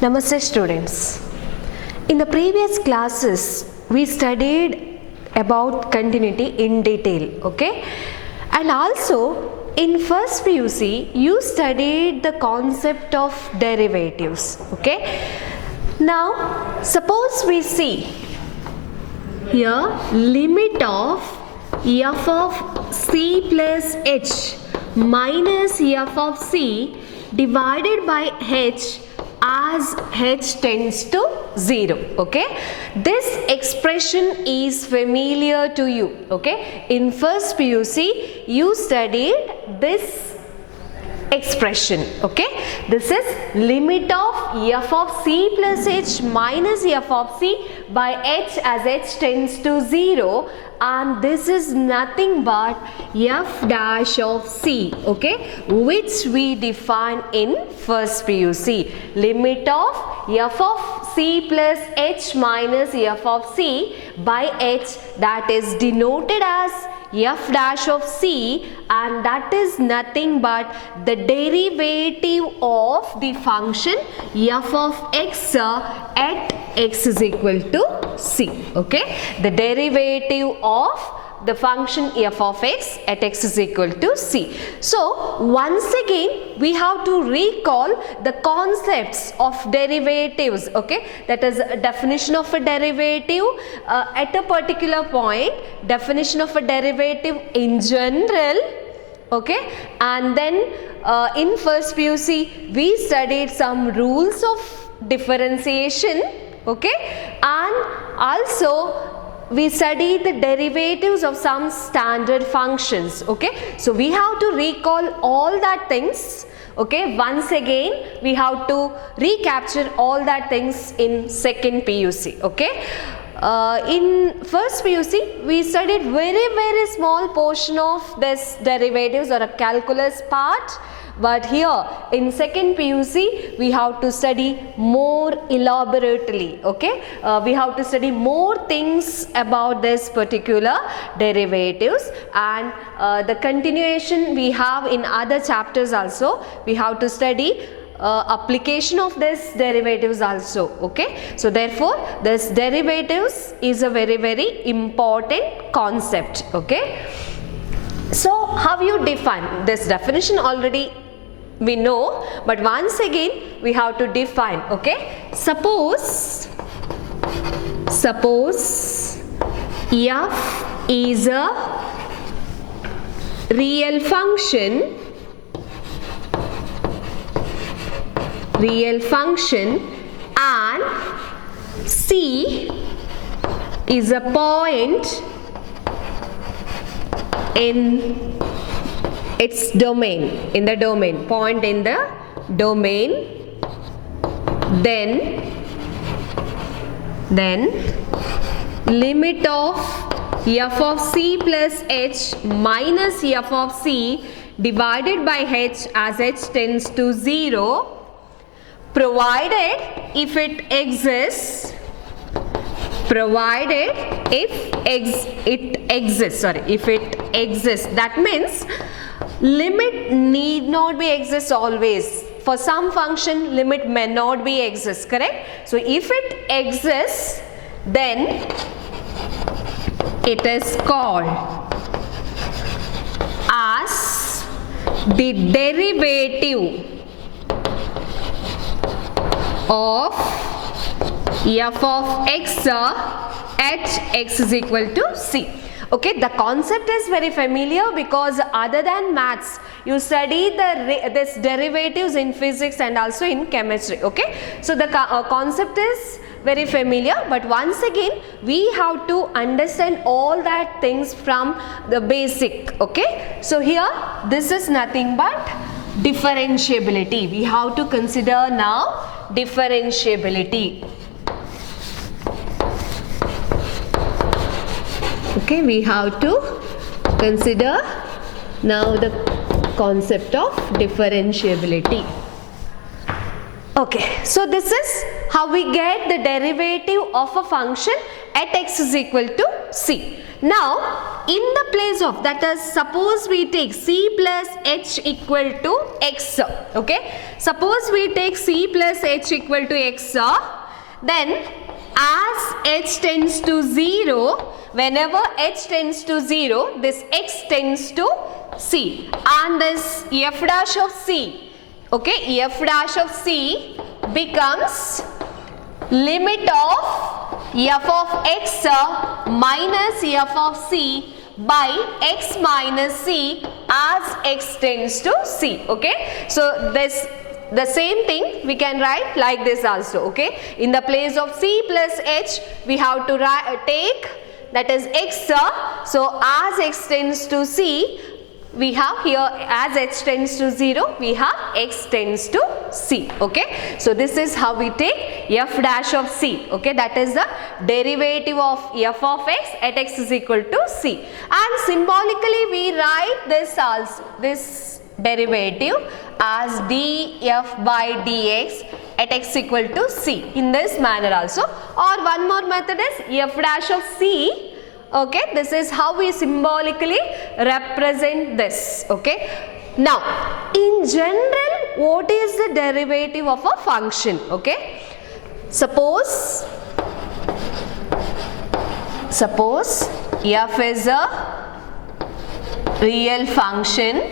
Namaste students. In the previous classes we studied about continuity in detail, okay? And also in first PUC you studied the concept of derivatives, okay? Now suppose we see here limit of f of c plus h minus f of c divided by h as h tends to 0, okay? This expression is familiar to you, okay? In first PUC you studied this expression, okay? This is limit of f of c plus h minus f of c by h as h tends to 0, and this is nothing but f dash of c, okay, which we define in first PUC. Limit of f of c plus h minus f of c by h, that is denoted as f dash of c, and that is nothing but the derivative of the function f of x at x is equal to c, okay? The derivative of the function f of x at x is equal to c. So once again we have to recall the concepts of derivatives, okay? That is definition of a derivative at a particular point, definition of a derivative in general, okay? And then in first PUC we studied some rules of differentiation, okay? And also we studied the derivatives of some standard functions, okay? So we have to recall all that things, okay? Once again we have to recapture all that things in second PUC, okay? In first PUC we studied very small portion of this derivatives or a calculus part, but here in second PUC we have to study more elaborately, okay? We have to study more things about this particular derivatives, and the continuation we have in other chapters also. We have to study application of this derivatives also, okay? So therefore this derivatives is a very important concept, okay? So how you define this definition already we know, but once again we have to define, okay? Suppose f is a real function and c is a point in its domain, in the domain, point in the domain, then limit of f of c plus h minus f of c divided by h as h tends to 0, provided if it exists, that means limit need not be exist always. For some function limit may not be exist, correct? So if it exists, then it is called as the derivative of f of x at x is equal to c. Okay, the concept is very familiar because other than maths you study this derivatives in physics and also in chemistry, okay? So the concept is very familiar, but once again we have to understand all that things from the basic, okay? So here this is nothing but differentiability. We have to consider now differentiability. Okay, we have to consider now the concept of differentiability. Okay, so this is how we get the derivative of a function at x is equal to c. Now in the place of, that is, suppose we take c plus h equal to x, okay. Suppose we take c plus h equal to x, then as h tends to 0, whenever h tends to 0, this x tends to c, and this f dash of c, okay, f dash of c becomes limit of f of x minus f of c by x minus c as x tends to c, okay. So this, the same thing we can write like this also, okay. In the place of c plus h, we have to take, that is x, so as x tends to c, we have here as h tends to 0, we have x tends to c, okay. So this is how we take f dash of c, okay, that is the derivative of f of x at x is equal to c, and symbolically we write this also, this derivative as df by dx at x equal to c, in this manner also. Or one more method is f dash of c, okay, this is how we symbolically represent this, okay. Now in general, what is the derivative of a function, okay. Suppose f is a real function,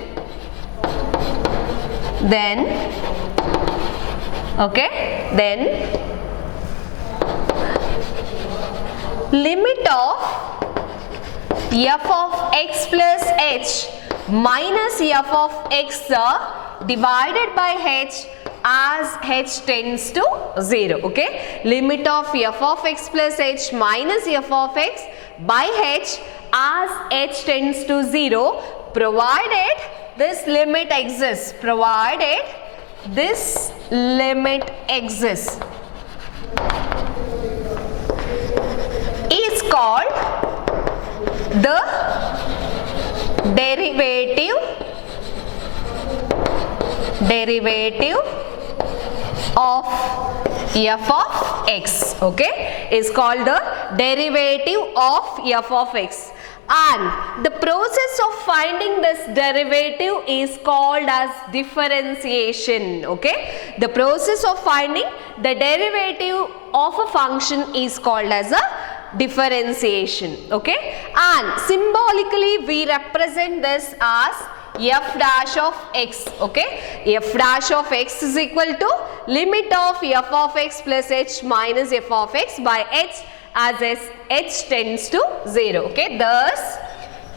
then, okay, then limit of f of x plus h minus f of x divided by h as h tends to 0, okay. Limit of f of x plus h minus f of x by h as h tends to 0, provided this limit exists, provided this limit exists, is called the derivative of f of x, okay, is called the derivative of f of x. And the process of finding this derivative is called as differentiation, okay. The process of finding the derivative of a function is called as a differentiation, okay. And symbolically we represent this as f dash of x, okay. F dash of x is equal to limit of f of x plus h minus f of x by h as h tends to 0, okay. Thus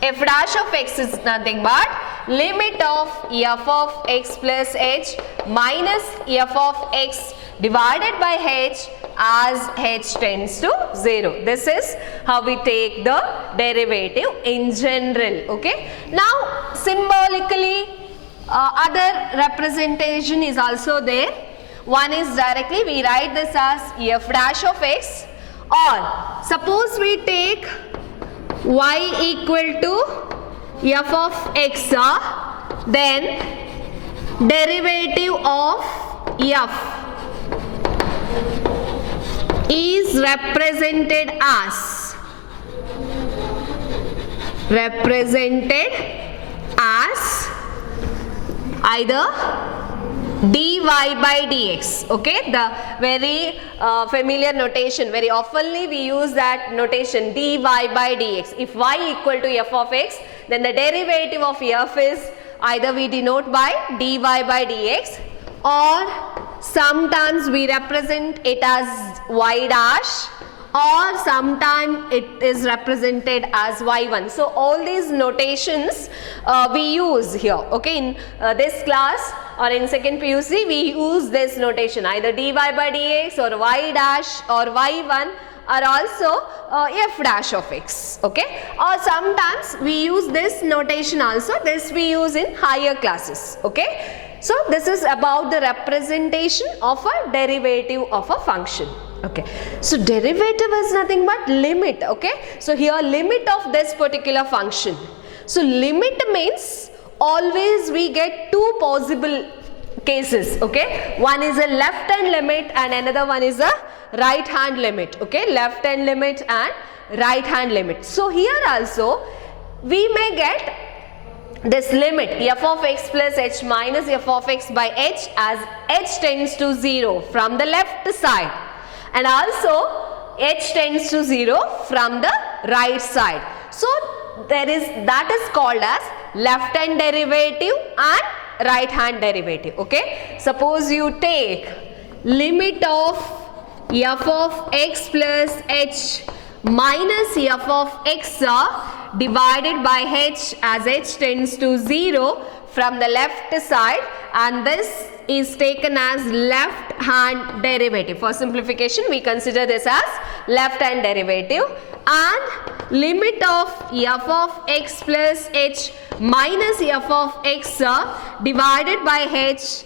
f dash of x is nothing but limit of f of x plus h minus f of x divided by h as h tends to 0. This is how we take the derivative in general, okay. Now symbolically other representation is also there. One is directly we write this as f dash of x, or suppose we take y equal to f of x, then derivative of f is represented as either dy by dx, okay. The very familiar notation, very oftenly we use that notation dy by dx. If y equal to f of x, then the derivative of f is either we denote by dy by dx, or sometimes we represent it as y dash, or sometimes it is represented as y1. So all these notations we use here, okay. In this class or in second PUC we use this notation, either dy by dx or y dash or y1 are also f dash of x, okay. Or sometimes we use this notation also, this we use in higher classes, okay. So this is about the representation of a derivative of a function, okay. So derivative is nothing but limit, okay. So here limit of this particular function. So limit means always we get two possible cases, okay. One is a left hand limit and another one is a right hand limit, okay. Left hand limit and right hand limit. So here also we may get this limit f of x plus h minus f of x by h as h tends to 0 from the left side, and also h tends to 0 from the right side. So that is called as left hand derivative and right hand derivative. Okay, suppose you take limit of f of x plus h minus f of x divided by h as h tends to 0 from the left side, and this is taken as left hand derivative. For simplification, we consider this as left hand derivative, and limit of f of x plus h minus f of x divided by h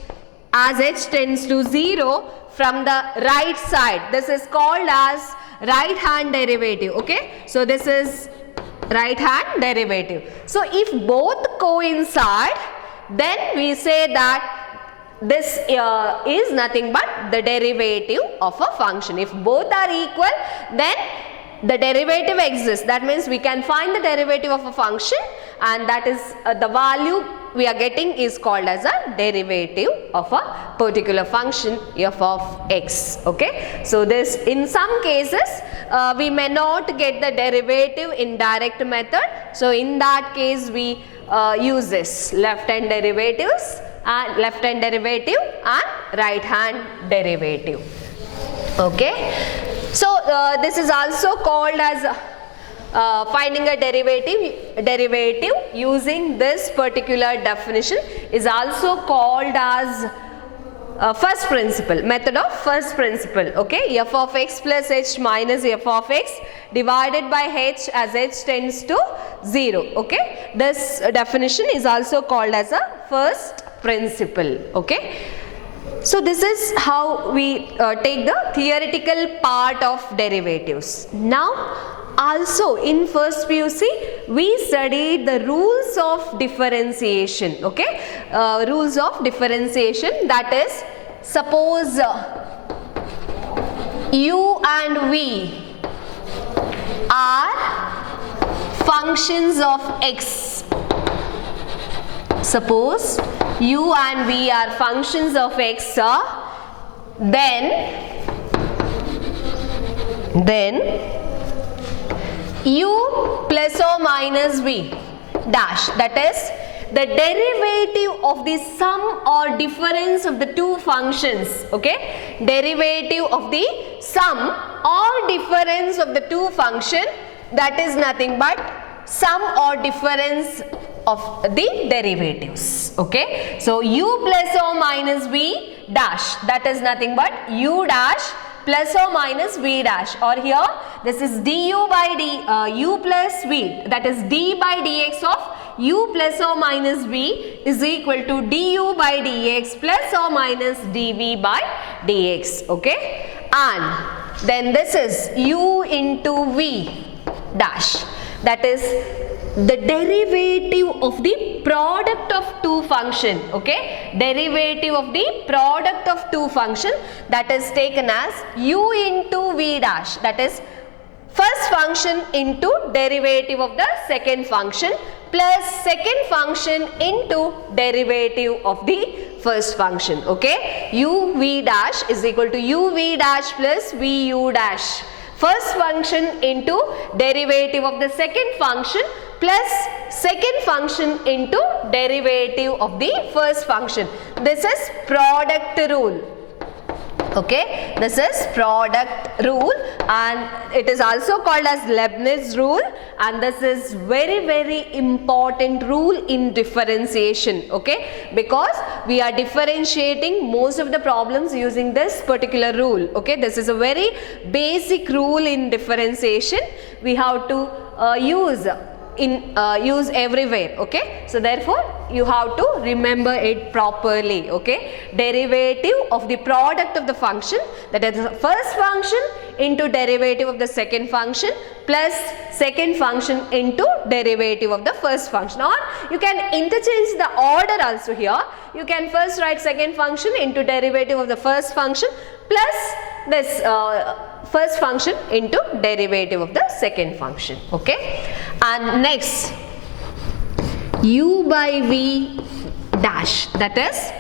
as h tends to 0 from the right side. This is called as right hand derivative. Okay, so this is right hand derivative. So if both coincide, then we say that this is nothing but the derivative of a function. If both are equal, then the derivative exists. That means we can find the derivative of a function, and that is the value we are getting is called as a derivative of a particular function f of x. Okay, so this in some cases we may not get the derivative in direct method. So in that case we use this left hand derivatives and left hand derivative and right hand derivative. Okay, so this is also called as finding a derivative using this particular definition is also called as first principle, method of first principle. Okay, f of x plus h minus f of x divided by h as h tends to 0. Okay, this definition is also called as a first principle. Okay, so this is how we take the theoretical part of derivatives. Now also in first PUC we studied the rules of differentiation. Okay, rules of differentiation, that is, suppose u and v are functions of x. Suppose u and v are functions of x, then u plus or minus v dash, that is the derivative of the sum or difference of the two functions. Okay, derivative of the sum or difference of the two function, that is nothing but sum or difference of the derivatives. Okay, so u plus or minus v dash, that is nothing but u dash plus or minus v dash, or here this is du by u plus v, that is d by dx of u plus or minus v is equal to du by dx plus or minus dv by dx. Okay, and then this is u into v dash, that is the derivative of the product of two function. Okay, derivative of the product of two function, that is taken as u into v dash, that is first function into derivative of the second function plus second function into derivative of the first function. Okay, u v dash is equal to u v dash plus v u dash, first function into derivative of the second function plus second function into derivative of the first function. This is product rule. Okay, this is product rule, and it is also called as Leibniz rule, and this is very important rule in differentiation. Okay, because we are differentiating most of the problems using this particular rule. Okay, this is a very basic rule in differentiation. We have to use everywhere. Okay, so therefore you have to remember it properly. Okay, derivative of the product of the function, that is the first function into derivative of the second function plus second function into derivative of the first function, or you can interchange the order also. Here you can first write second function into derivative of the first function plus this first function into derivative of the second function. Okay, and next u by v dash, that is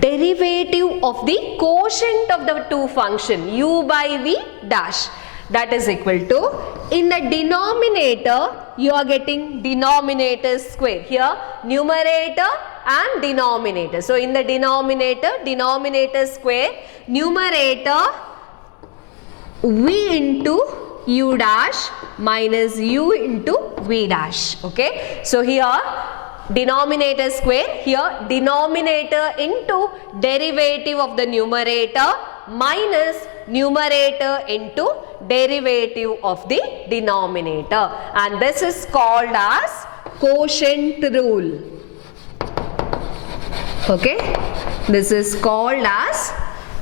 derivative of the quotient of the two function u by v dash, that is equal to, in the denominator you are getting denominator square, here numerator and denominator. So in the denominator square, numerator v into u dash minus u into v dash. Okay, so here denominator square, here denominator into derivative of the numerator minus numerator into derivative of the denominator, and this is called as quotient rule. Okay, this is called as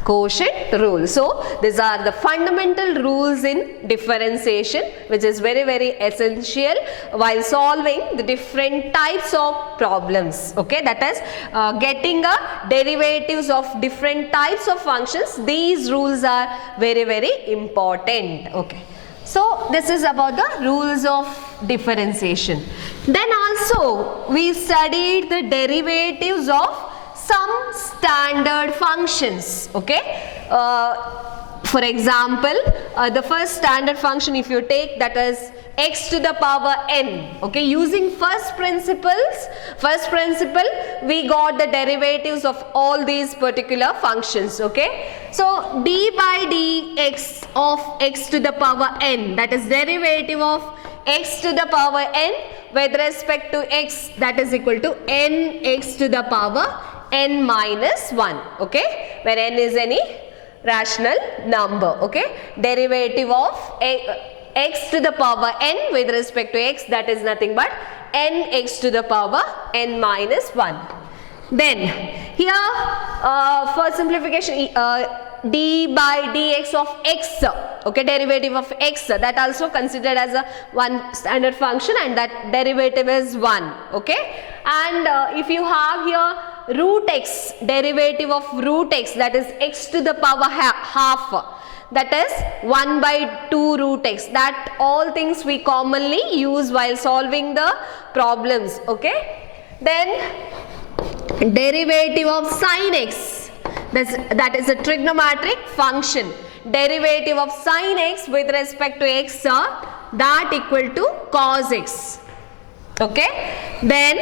quotient rule. So these are the fundamental rules in differentiation, which is very essential while solving the different types of problems. Okay, that is getting a derivatives of different types of functions. These rules are very important. Okay, so this is about the rules of differentiation. Then also we studied the derivatives of some standard functions. Okay, for example, the first standard function if you take, that is x to the power n. Okay, using first principle we got the derivatives of all these particular functions. Okay, so d by dx of x to the power n, that is derivative of x to the power n with respect to x, that is equal to n x to the power n minus 1. Okay, where n is any rational number. Okay, derivative of x to the power n with respect to x, that is nothing but n x to the power n minus 1. Then here for simplification, d by dx of x, okay, derivative of x, that also considered as a one standard function, and that derivative is 1. Okay, and if you have here root x, derivative of root x, that is x to the power half, that is 1 by 2 root x. That all things we commonly use while solving the problems. Okay, then derivative of sin x, that is a trigonometric function. Derivative of sin x with respect to x, that equal to cos x. Okay, then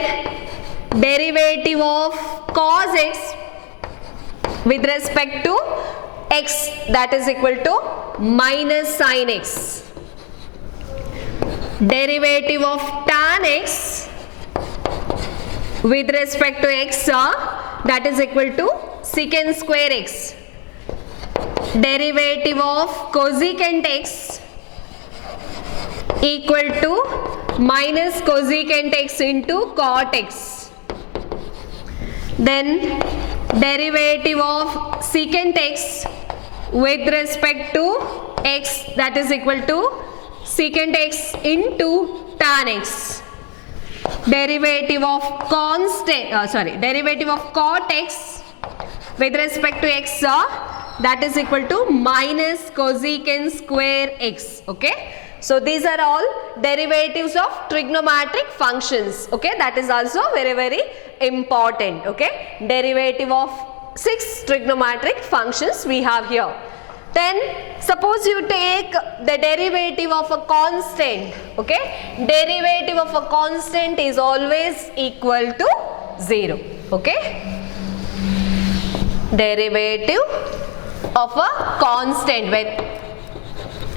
derivative of cos x with respect to x, that is equal to minus sin x. Derivative of tan x with respect to x, that is equal to secant square x. Derivative of cosecant x equal to minus cosecant x into cot x. Then derivative of secant x with respect to x, that is equal to secant x into tan x. Derivative of derivative of cot x with respect to x, that is equal to minus cosecant square x. Okay, so these are all derivatives of trigonometric functions. Okay, that is also very important. Okay, derivative of 6 trigonometric functions we have here. Then suppose you take the derivative of a constant. Okay, derivative of a constant is always equal to 0. Okay, derivative of a constant, when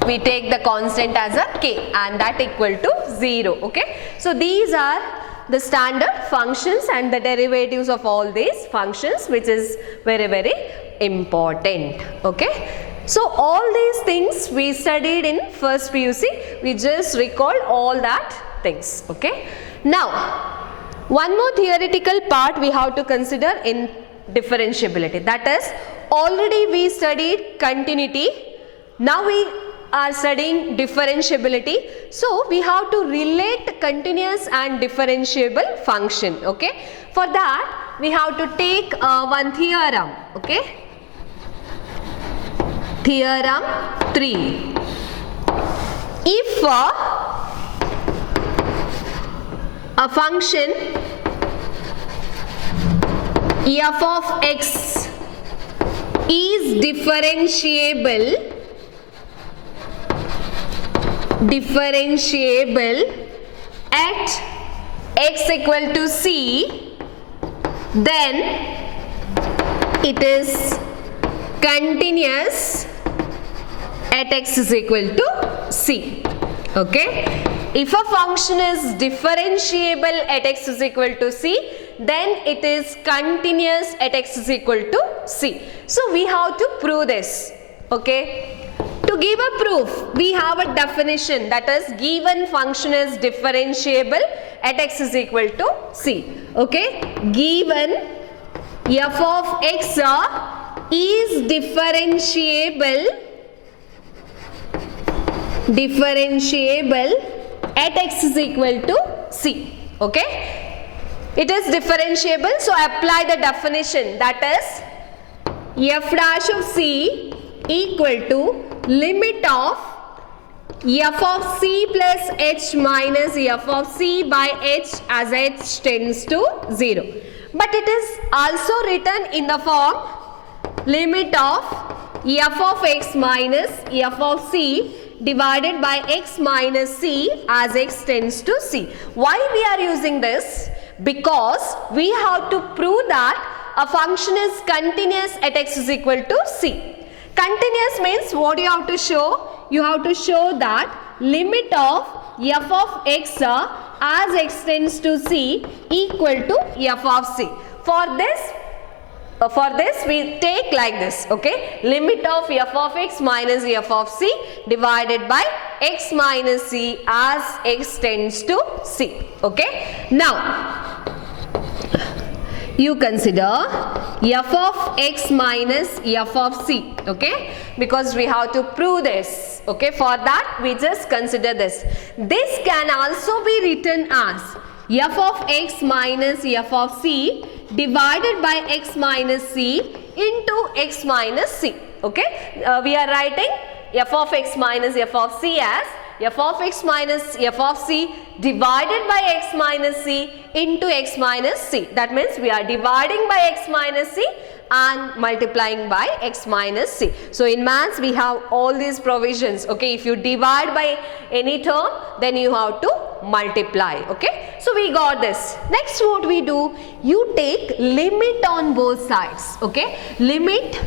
we take the constant as a k, and that equal to 0. Okay, so these are the standard functions and the derivatives of all these functions, which is very important. Okay, so all these things we studied in first PUC, we just recall all that things. Okay, now one more theoretical part we have to consider in differentiability, that is, already we studied continuity, now we are studying differentiability. So we have to relate continuous and differentiable function. Okay, for that we have to take one theorem. Okay, theorem 3. If a function f of x is differentiable at x equal to c, then it is continuous at x is equal to c. Okay, if a function is differentiable at x is equal to c, then it is continuous at x is equal to c. So we have to prove this. Okay, to give a proof, we have a definition, that is, given function is differentiable at x is equal to c. Okay, given f of x is differentiable at x is equal to c. Okay, it is differentiable, so apply the definition, that is f dash of c equal to limit of f of c plus h minus f of c by h as h tends to 0. But it is also written in the form limit of f of x minus f of c divided by x minus c as x tends to c. Why we are using this? Because we have to prove that a function is continuous at x is equal to c. Continuous means what you have to show? You have to show that limit of f of x as x tends to c equal to f of c. For this we take like this, okay, limit of f of x minus f of c divided by x minus c as x tends to c. Okay, now you consider f of x minus f of c, okay, because we have to prove this. Okay, for that we just consider this. This can also be written as f of x minus f of c divided by x minus c into x minus c. Okay, we are writing f of x minus f of c as f of x minus f of c divided by x minus c into x minus c. That means we are dividing by x minus c and multiplying by x minus c. So in maths we have all these provisions. Okay, if you divide by any term, then you have to multiply. Okay, so we got this. Next, what we do, you take limit on both sides. Okay, limit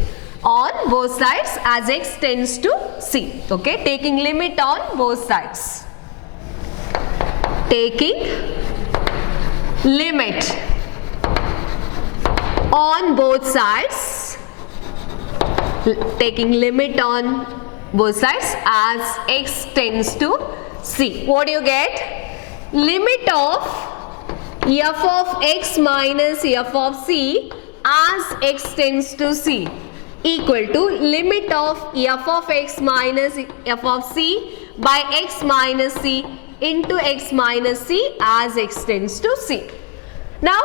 on both sides as x tends to c. Okay, taking limit on both sides, taking limit on both sides, taking limit on both sides as x tends to c. What do you get? Limit of f of x minus f of c as x tends to c equal to limit of f of x minus f of c by x minus c into x minus c as x tends to c. Now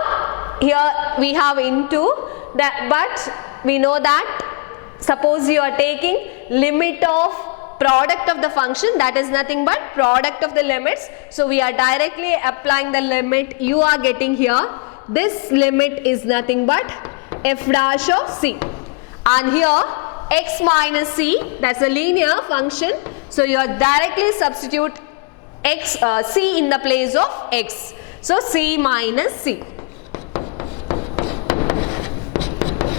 here we have into that, but we know that suppose you are taking limit of product of the function, that is nothing but product of the limits. So we are directly applying the limit you are getting here. This limit is nothing but f dash of c, and here x minus c, that's a linear function. So you are directly substitute x c in the place of x. So c minus c.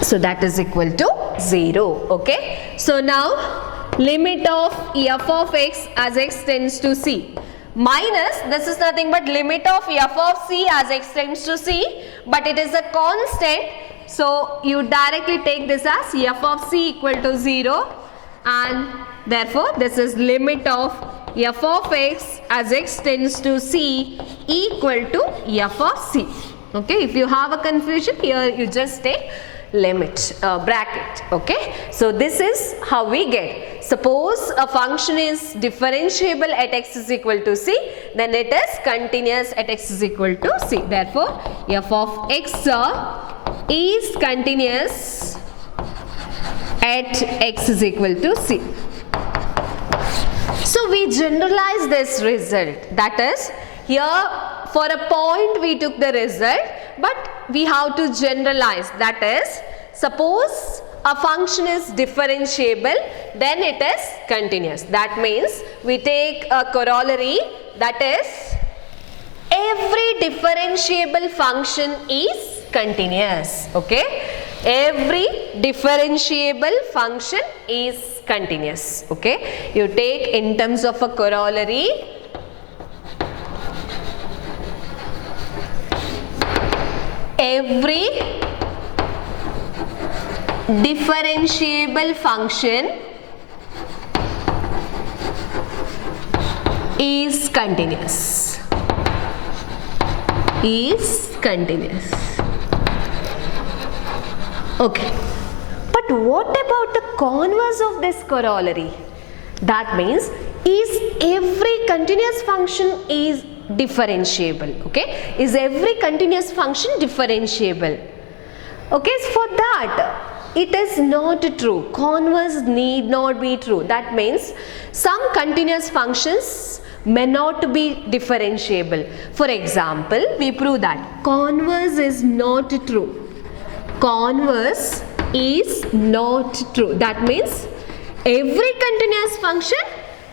So that is equal to 0. Okay. So now limit of f of x as x tends to c minus, this is nothing but limit of f of c as x tends to c, but it is a constant. So you directly take this as f of c equal to 0, and therefore this is limit of f of x as x tends to c equal to f of c. Okay, if you have a confusion here, you just take limit bracket. Okay, so this is how we get. Suppose a function is differentiable at x is equal to c, then it is continuous at x is equal to c. Therefore f of x is continuous at x is equal to c. So we generalize this result, that is, here for a point we took the result, but we have to generalize. That is, suppose a function is differentiable, then it is continuous. That means we take a corollary, that is, every differentiable function is continuous. Okay, every differentiable function is continuous. Okay, you take in terms of a corollary, every differentiable function is continuous. Is continuous. Okay. But what about the converse of this corollary? That means, is every continuous function is differentiable? Okay. Is every continuous function differentiable? Okay, so for that, it is not true. Converse need not be true. That means some continuous functions may not be differentiable. For example, we prove that converse is not true. Converse is not true. That means every continuous function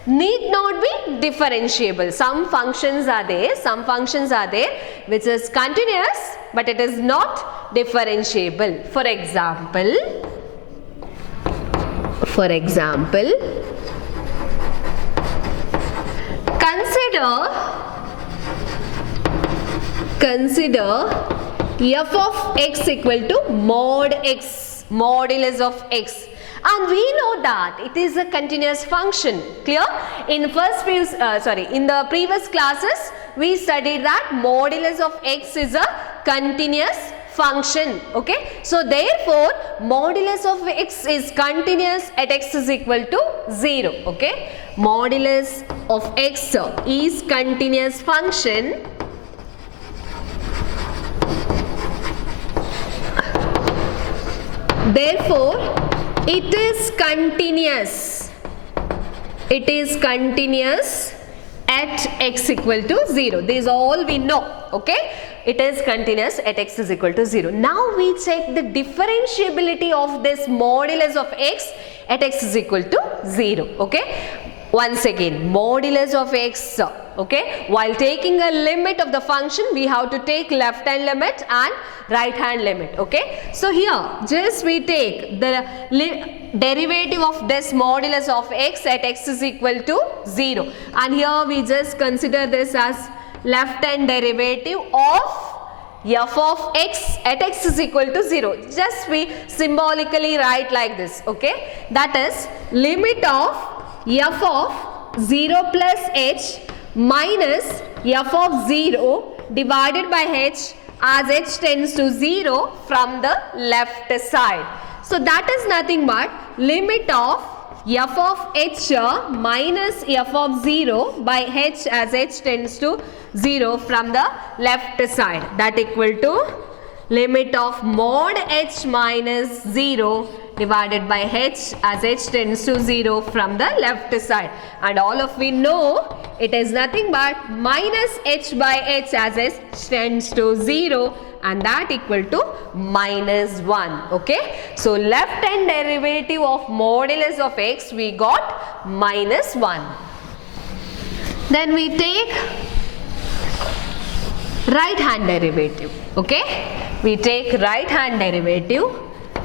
need not be differentiable. Some functions are there which is continuous, but it is not differentiable. For example, consider f of x equal to mod x, modulus of x. And we know that it is a continuous function. Clear? In the previous classes, we studied that modulus of x is a continuous function. Okay? So therefore, modulus of x is continuous at x is equal to 0. Okay? Modulus of x is continuous function . Therefore, it is continuous. It is continuous at x equal to 0. This is all we know. Okay? It is continuous at x is equal to 0. Now we check the differentiability of this modulus of x at x is equal to 0. Okay? Once again, modulus of x. Okay? While taking a limit of the function, we have to take left hand limit and right hand limit. Okay? So here, just we take the derivative of this modulus of x at x is equal to 0. And here we just consider this as left hand derivative of f of x at x is equal to 0. Just we symbolically write like this. Okay? That is limit of f of 0 plus h minus f of 0 divided by h as h tends to 0 from the left side. So that is nothing but limit of f of h minus f of 0 by h as h tends to 0 from the left side. That equal to limit of mod h minus 0 divided by h as h tends to 0 from the left side. And all of we know it is nothing but minus h by h as h tends to 0, and that equal to minus 1. Okay? So left hand derivative of modulus of x we got minus 1. Then we take right hand derivative. Okay? We take right hand derivative.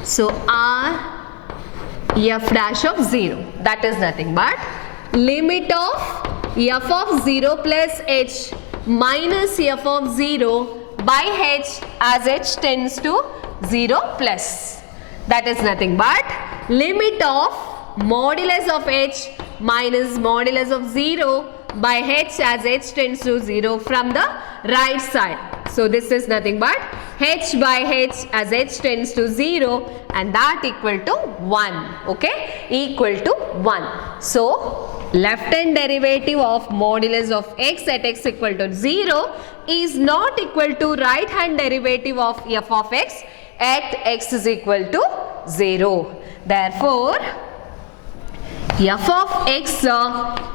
So r f dash of 0, that is nothing but limit of f of 0 plus h minus f of 0 by h as h tends to 0 plus. That is nothing but limit of modulus of h minus modulus of 0 by h as h tends to 0 from the right side. So this is nothing but h by h as h tends to 0, and that equal to 1. Okay? Equal to 1. So left hand derivative of modulus of x at x equal to 0 is not equal to right hand derivative of f of x at x is equal to 0. Therefore, f of x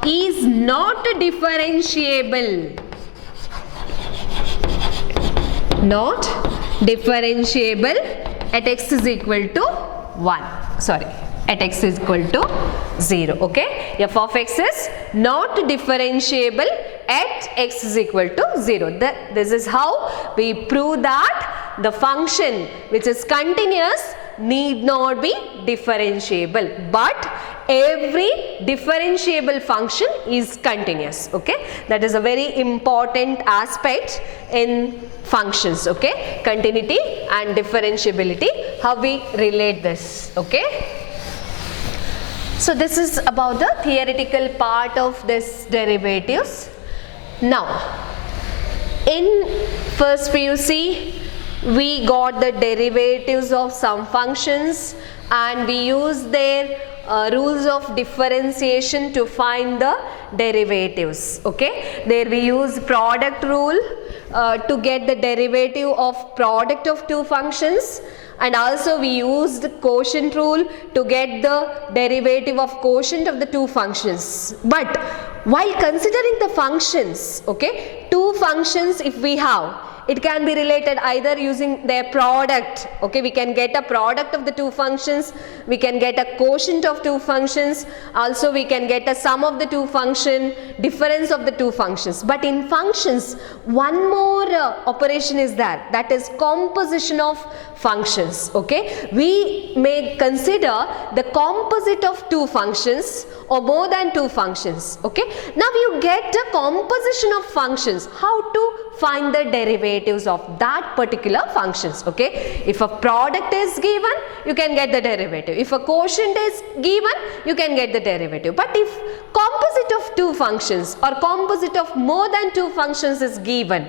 is not differentiable. not differentiable at x is equal to 1. Sorry, at x is equal to 0. Okay, f of x is not differentiable at x is equal to 0. This is how we prove that the function which is continuous need not be differentiable, but every differentiable function is continuous. Okay, that is a very important aspect in functions. Okay, continuity and differentiability, how we relate this. Okay, so this is about the theoretical part of this derivatives. Now in first PUC we got the derivatives of some functions and we used their rules of differentiation to find the derivatives. Okay, there we use product rule to get the derivative of product of two functions, and also we used quotient rule to get the derivative of quotient of the two functions. But while considering the functions, okay, two functions if we have, it can be related either using their product. Okay, we can get a product of the two functions, we can get a quotient of two functions, also we can get a sum of the two function, difference of the two functions. But in functions one more operation is there, that is composition of functions. Okay, we may consider the composite of two functions or more than two functions. Okay, now you get a composition of functions, how to find the derivatives of that particular functions. Okay, if a product is given, you can get the derivative. If a quotient is given, you can get the derivative. But if composite of two functions or composite of more than two functions is given,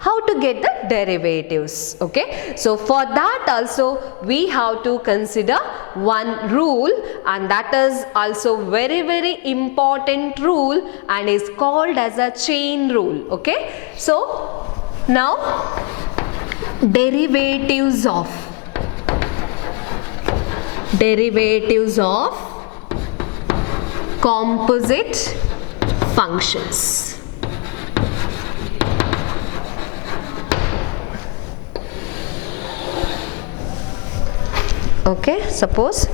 how to get the derivatives? Okay, so for that also we have to consider one rule, and that is also very important rule and is called as a chain rule. Okay, so now derivatives of composite functions. Okay, suppose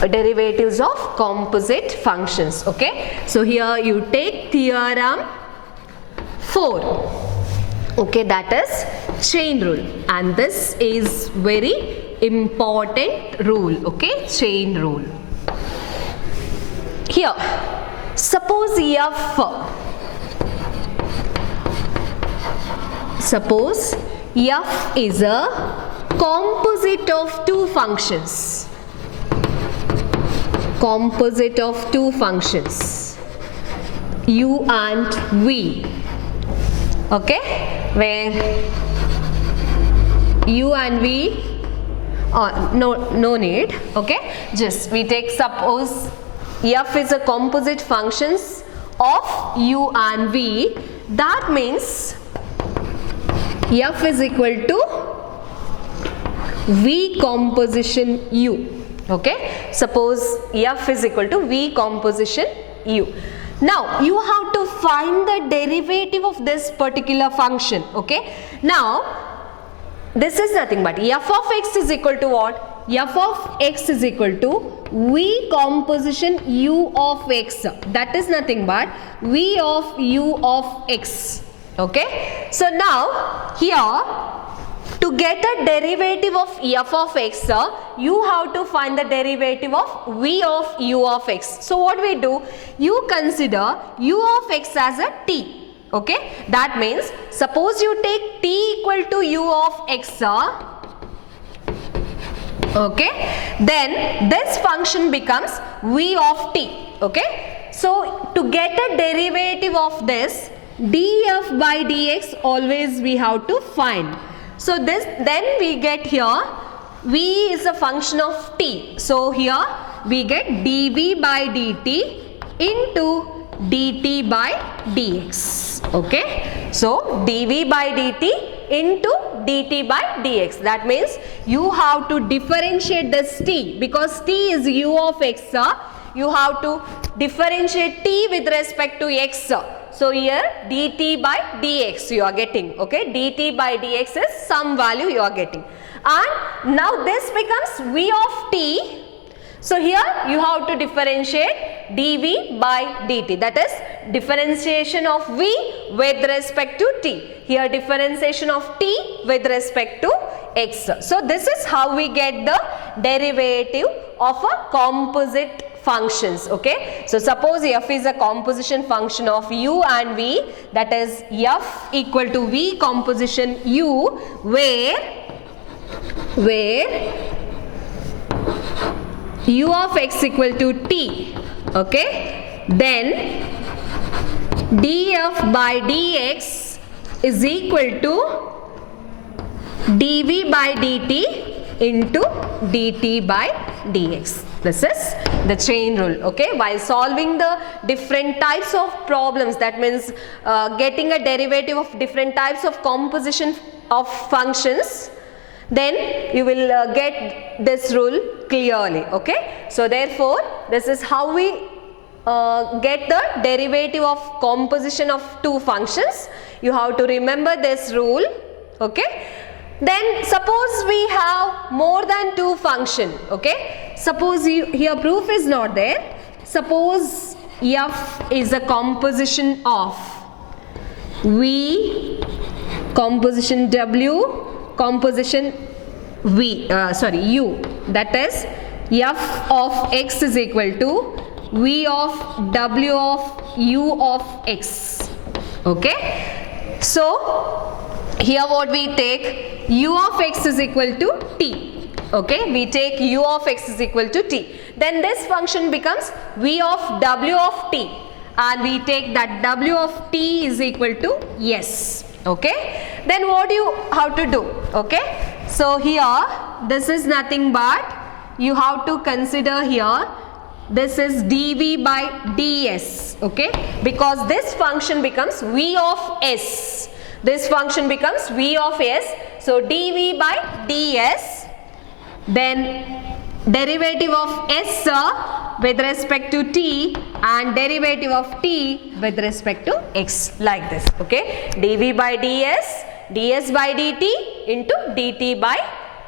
derivatives of composite functions. Okay, so here you take theorem 4. Okay, that is chain rule, and this is very important rule. Okay, chain rule. Here suppose f is a composite of two functions, u and v. Okay, where u and v, no need. Okay, just we take, suppose f is a composite functions of u and v, that means f is equal to v composition u. Okay, suppose f is equal to v composition u. Now you have to find the derivative of this particular function. Okay, now this is nothing but f of x is equal to what? F of x is equal to v composition u of x, that is nothing but v of u of x. Okay, so now here to get a derivative of f of x, you have to find the derivative of v of u of x. So what we do, you consider u of x as a t. Okay, that means suppose you take t equal to u of x, okay, then this function becomes v of t. Okay, so to get a derivative of this, df by dx always we have to find. So this, then we get here v is a function of t, so here we get dv by dt into dt by dx. Okay, so dv by dt into dt by dx, that means you have to differentiate this t, because t is u of x, you have to differentiate t with respect to x. So here dt by dx you are getting, okay, dt by dx is some value you are getting, and now this becomes v of t. So here you have to differentiate dv by dt, that is differentiation of v with respect to t. Here differentiation of t with respect to x. So this is how we get the derivative of a composite functions, okay. So suppose f is a composition function of u and v, that is f equal to v composition u, where u of x equal to t, okay, then df by dx is equal to dv by dt into dt by dx. This is the chain rule, okay. While solving the different types of problems, that means getting a derivative of different types of composition of functions, then you will get this rule clearly, okay. So therefore this is how we get the derivative of composition of two functions. You have to remember this rule, okay. Then suppose we have more than two function, okay. Suppose here proof is not there. Suppose f is a composition of v composition w composition u, that is f of x is equal to v of w of u of x, okay. So here what we take, u of x is equal to t, okay, we take u of x is equal to t, then this function becomes v of w of t, and we take that w of t is equal to s, okay. Then what you have to do, okay. So here this is nothing but you have to consider here this is dv by ds, okay, because this function becomes v of s, this function becomes v of s. So dv by ds, then derivative of s with respect to t and derivative of t with respect to x, like this, okay. dv by ds, ds by dt into dt by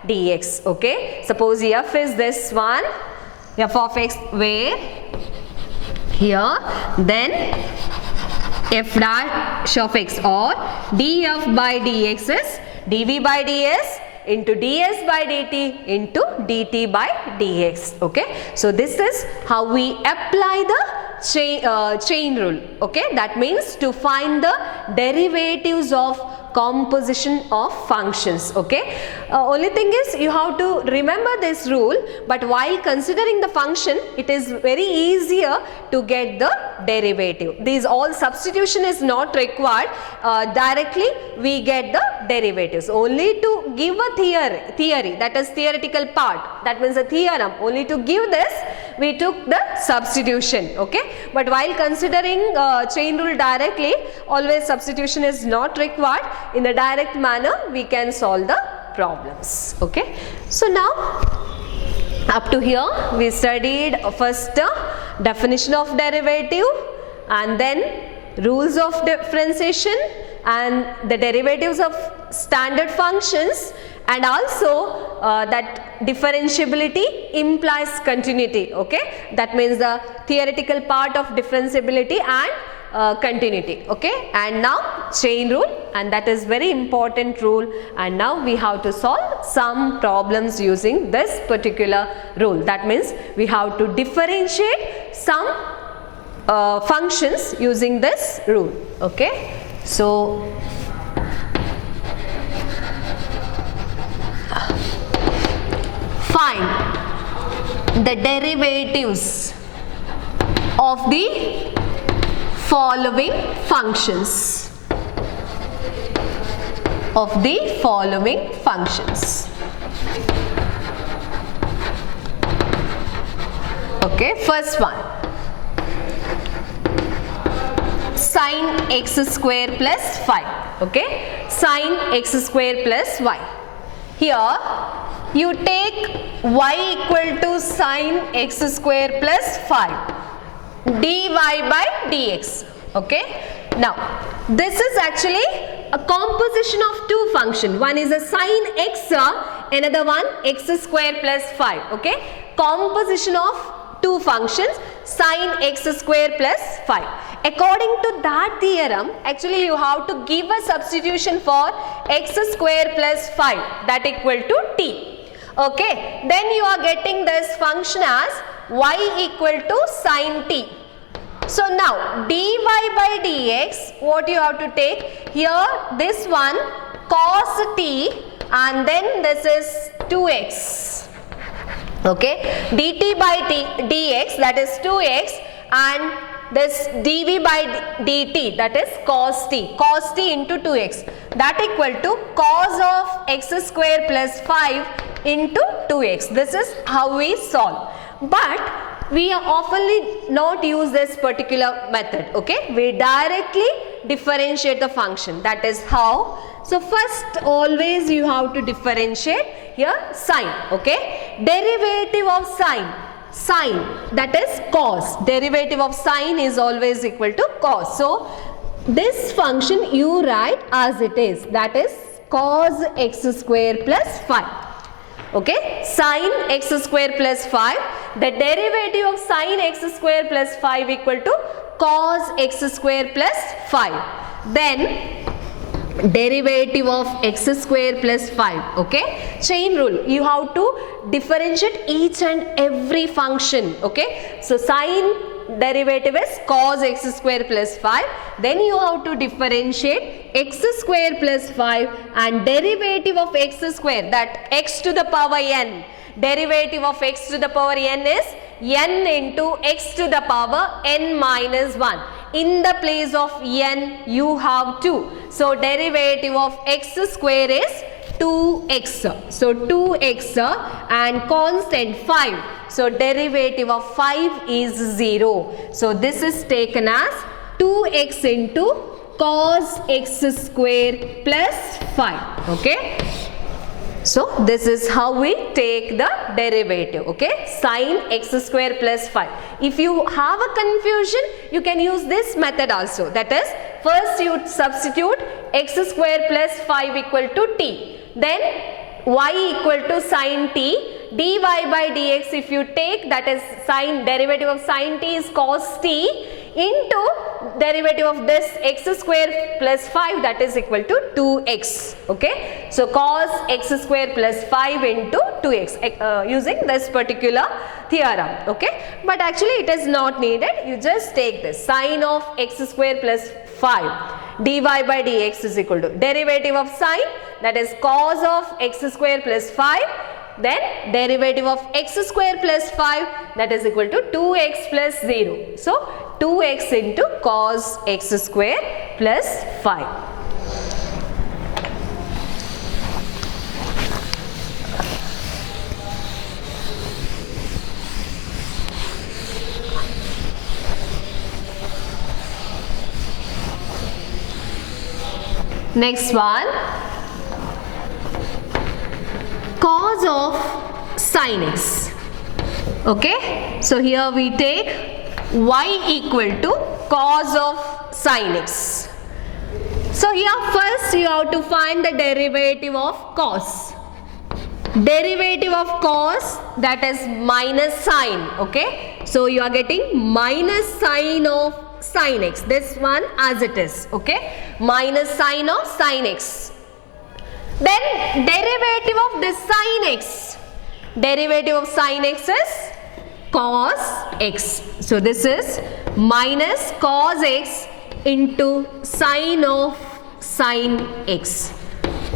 dx, okay. Suppose f is this one, f of x, where here then f dash of x, or df by dx is dv by ds into ds by dt into dt by dx, okay. So this is how we apply the chain rule, okay. That means to find the derivatives of composition of functions, okay. Only thing is you have to remember this rule, but while considering the function it is very easier to get the derivative. These all substitution is not required, directly we get the derivatives. Only to give a theory, that is theoretical part, that means a theorem, only to give this we took the substitution, okay. But while considering chain rule directly, always substitution is not required. In the direct manner we can solve the problems, okay. So now up to here we studied first definition of derivative, and then rules of differentiation and the derivatives of standard functions, and also that differentiability implies continuity, okay. That means the theoretical part of differentiability and continuity, okay. And now chain rule, and that is very important rule, and now we have to solve some problems using this particular rule. That means we have to differentiate some functions using this rule, okay. So find the derivatives of the following functions, okay. First one, sin x square plus 5, okay, sin x square plus y. Here you take y equal to sin x square plus 5 dy by dx, okay. Now, this is actually a composition of two functions. One is a sin x, another one x square plus 5. Okay, composition of two functions, sin x square plus 5. According to that theorem, actually you have to give a substitution for x square plus 5, that equal to t. Okay, then you are getting this function as y equal to sin t. So now dy by dx, what you have to take here, this one cos t, and then this is 2x. Okay, dt by dx, that is 2x, and this dv by dt, that is cos t into 2x, that equal to cos of x square plus 5 into 2x. This is how we solve. But we oftenly not use this particular method. Okay, we directly differentiate the function. That is how. So first, always you have to differentiate here sine. Okay, derivative of sine, that is cos. Derivative of sine is always equal to cos. So this function you write as it is, that is cos x square plus 5. Okay, sine x square plus 5, the derivative of sine x square plus 5 equal to cos x square plus 5. Then derivative of x square plus 5. Okay, chain rule, you have to differentiate each and every function. Okay, so sine derivative is cos x square plus 5, then you have to differentiate x square plus 5 and derivative of x square, that x to the power n. Derivative of x to the power n is n into x to the power n minus 1. In the place of n you have 2. So derivative of x square is 2x. So 2x and constant 5. So derivative of 5 is 0. So this is taken as 2x into cos x square plus 5. Okay. So this is how we take the derivative. Okay, sine x square plus 5. If you have a confusion, you can use this method also. That is, first you substitute x square plus 5 equal to t. Then y equal to sin t. dy by dx, if you take, that is sine, derivative of sin t is cos t, into derivative of this x square plus 5, that is equal to 2x. Okay, so cos x square plus 5 into 2x, using this particular theorem. Okay, but actually it is not needed. You just take this sine of x square plus 5, dy by dx is equal to derivative of sine, that is cos of x square plus 5, then derivative of x square plus 5, that is equal to 2x plus 0. So 2x into cos x square plus 5. Next one, cos of sin x. Okay, so here we take y equal to cos of sin x. So here first you have to find the derivative of cos. Derivative of cos, that is minus sine. Okay, so you are getting minus sine of sin x, this one as it is. Okay, minus sine of sin x. Then derivative of this sin x. Derivative of sin x is cos x. So this is minus cos x into sine of sin x.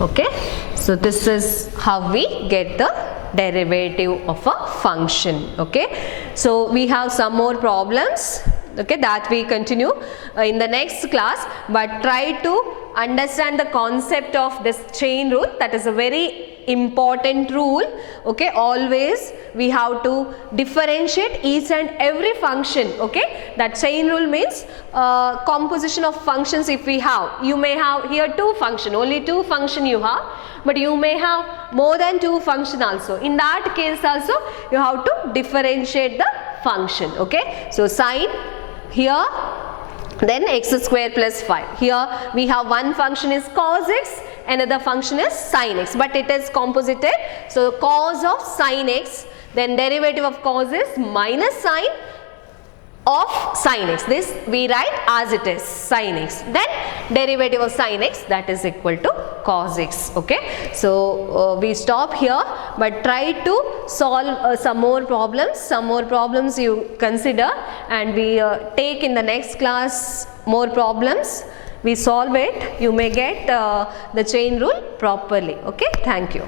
Okay, so this is how we get the derivative of a function. Okay, so we have some more problems, okay, that we continue in the next class, but try to understand the concept of this chain rule. That is a very important rule. Okay, always we have to differentiate each and every function. Okay, that chain rule means composition of functions. If we have, you may have here two function, only two function you have, but you may have more than two function also. In that case also you have to differentiate the function. Okay, so sine, here then x square plus 5. Here we have one function is cos x, another function is sin x, but it is composited. So cos of sin x, then derivative of cos is minus sine of sin x. This we write as it is, sin x. Then derivative of sin x, that is equal to cos x. Okay. So we stop here, but try to solve some more problems. Some more problems you consider, and we take in the next class more problems. We solve it. You may get the chain rule properly. Okay. Thank you.